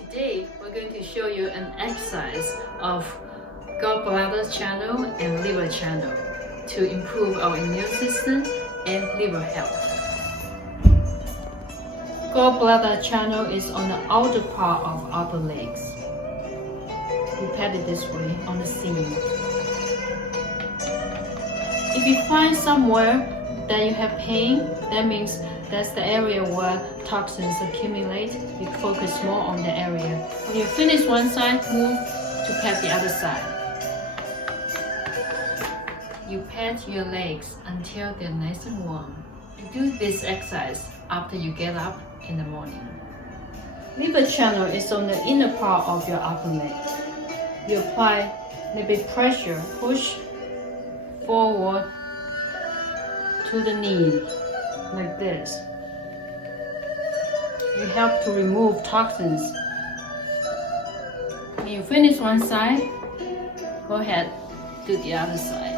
Today, we're going to show you an exercise of gallbladder channel and liver channel to improve our immune system and liver health. Gallbladder channel is on the outer part of upper legs. You pat it this way on the seam. If you find somewhere that you have pain, that means that's the area where toxins accumulate. You focus more on the area. When you finish one side, move to pat the other side. You pat your legs until they're nice and warm. You do this exercise after you get up in the morning. Liver channel is on the inner part of your upper leg. You apply a little bit pressure, push forward to the knee, like this. It helps to remove toxins. When you finish one side, go ahead, do the other side.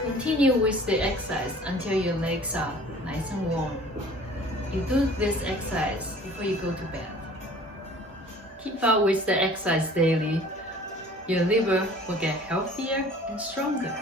Continue with the exercise until your legs are nice and warm. You do this exercise before you go to bed. Keep up with the exercise daily. Your liver will get healthier and stronger.